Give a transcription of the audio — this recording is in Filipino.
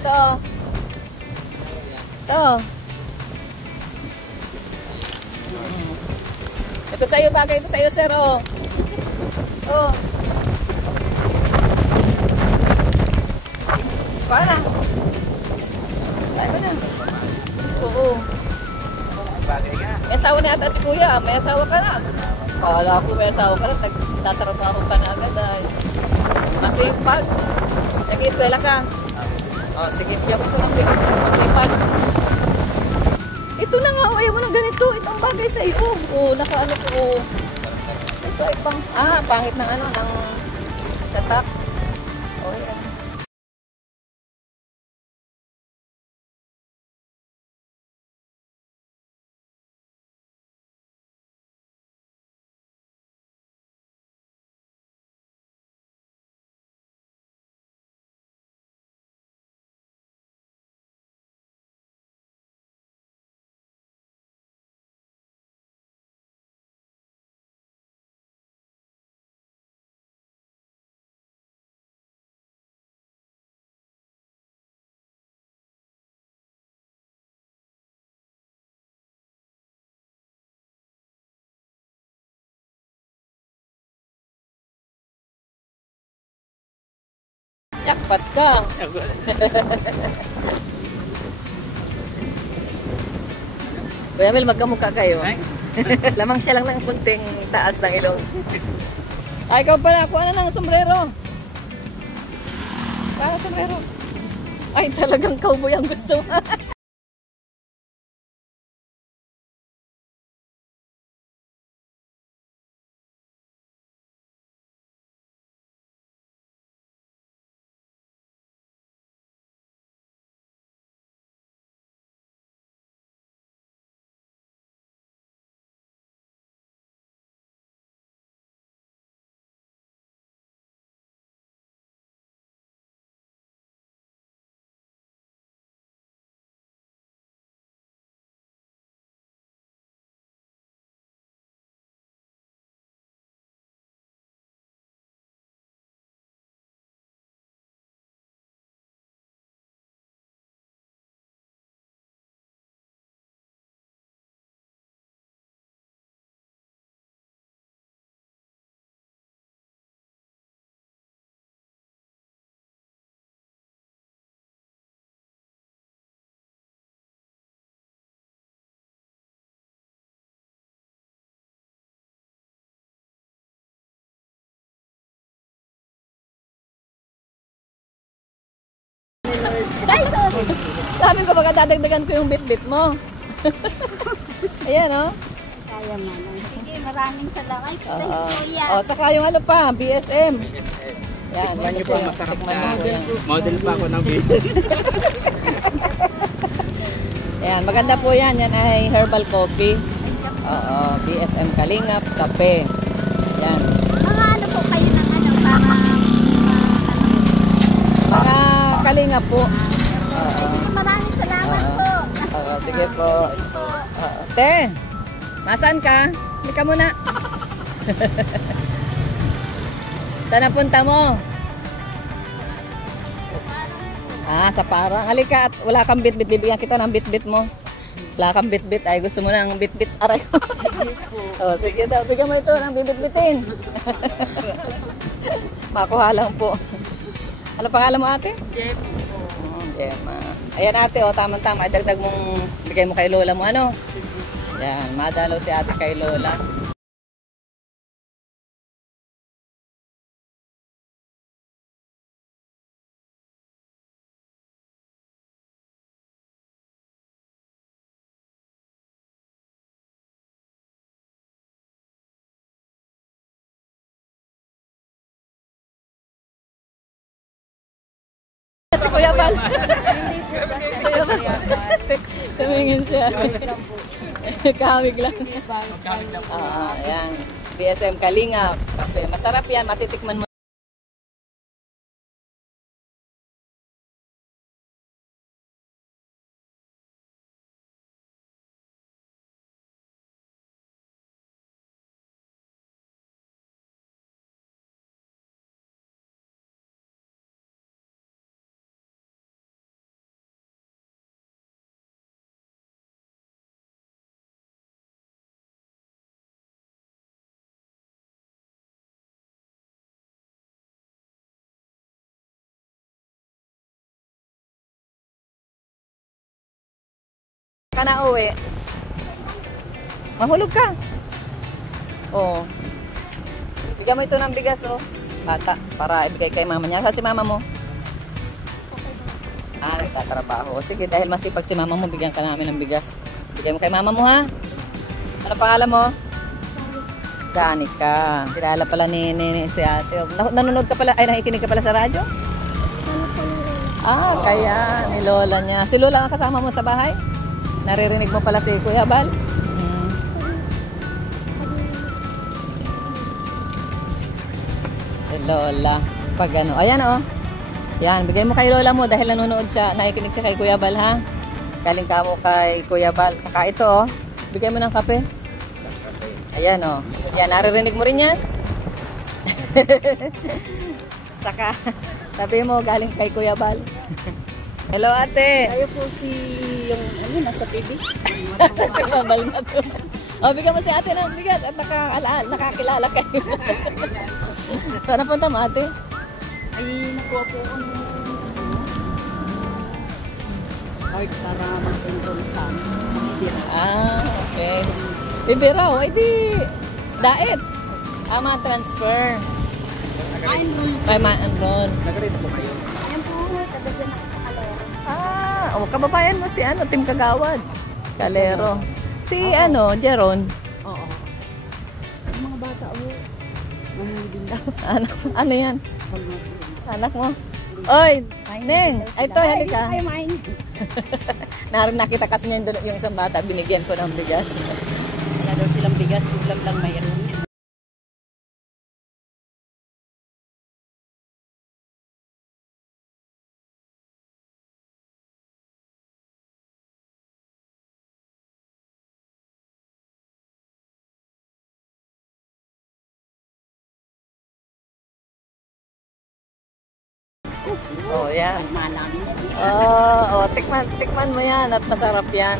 Ito. Ito. Ito sa'yo, bagay ito sa'yo, sir, oh. Oh. Paano? Ay ba na? Oo. May asawa na ata si kuya. May asawa ka na. Kala ko may asawa ka na. Nagtatrabaho ka na agad ay. Masipag. Nag-i-eskwela ka. Oh, sige, bigyan mo ito ng bilis. Masipag. Ito na nga, ayaw mo ng ganito. Ito ang bagay sa iyo. Oh, naka-ano ko. Ito ay pang, pangit ng ano, ng tatak. Oh, yan. Jackpot ka. Kuya Mel, magkamukha kayo. Lamang siya lang ng kunting taas ng ilong. Ay, ikaw pala. Kuha na ng sombrero. Para sombrero. Ay, talagang cowboy ang gusto mo. Ay, sorry. Sabi ko, baka dadagdagan ko yung bit-bit mo. Ayan, oh. Kaya mo lang. Sige, maraming salamat. Kuya. Oh, saka yung ano pa, BSM. Yan, Tikman niyo po, masarap na. yan. Model pa ako ng video. Yan, maganda po yan. Yan ay herbal coffee. Oo, BSM Kalingap, kape. Yan. Mga ano po kayo ng ano, para Mga Kalingap po. sige, maraming salamat po. Oo, sige po. Te, masaan ka? Hindi ka muna. Saan napunta mo? Sa parang. Halika at wala kang bit-bit. Bibigyan kita ng bit-bit mo. Wala kang bit-bit. Ay, gusto mo ng bit-bit. Aray ko. Oh, sige daw. Bigyan mo ito ng bibit-bitin. Makuha lang po. Ano pangalan mo, ate? Gemma. Oh, Gemma. Ayan, ate. Oh, tamang-tama. Dagdag mong bigay mo kay lola mo. Ano? Yan. Madalaw si ate kay lola. Si Kuya Bal. Kuya Bal. Tumingin siya. Kamig lang. Ayan. BSM Kalingap. Kape. Masarap yan. Matitikman mo. ka na uwi, mahulog ka. Oh. Bigyan mo ito ng bigas, oh. Bata, para ibigay kay mama niya. Saan si mama mo? Nagtatrabaho. Sige, dahil masipag si mama mo, bigyan ka namin ng bigas. Bigyan mo kay mama mo, ha? Ano pangalan mo? Danica. Kilala pala ni si ate. Nanonood ka pala, ay nakikinig ka pala sa radyo? Kaya, ni lola niya. Si lola ang kasama mo sa bahay? Naririnig mo pala si Kuya Bal? Si lola. Pag ano, ayan oh. Yan, bigay mo kay lola mo dahil nanonood siya, nakikinig siya kay Kuya Bal, ha? Galing ka mo kay Kuya Bal. Saka ito oh, bigay mo ng kape. Ayan oh. Yan, naririnig mo rin yan? Saka, sabi mo galing kay Kuya Bal. Hello ate. Tayo po si yung nasa PB. Kuya Bal na to. Oh, bigyan mo si ate ng bigas at nakakilala kayo. Saan napunta mo ate? Ay, nakuha po ako ng card para mag-enroll sa Bibira. Okay. Bibira, ay di daet. Ma-transfer. Ay, ma-enroll. Nag-read po kayo. Ayan po, tagad na sa Calero. Kababayan mo si Tim Kagawad. Calero. Si Jeron. Oo. Yung mga bata, mamulibin lang. Ano yan? Anak mo? Oy, Neng, ito, halika. Ay, mine. Nakita kasi niya yung isang bata, binigyan ko ng bigas. Wala daw silang bigas, biglang lang mayroon. Oh, yan. Malamin yan. Tikman mo yan at masarap yan.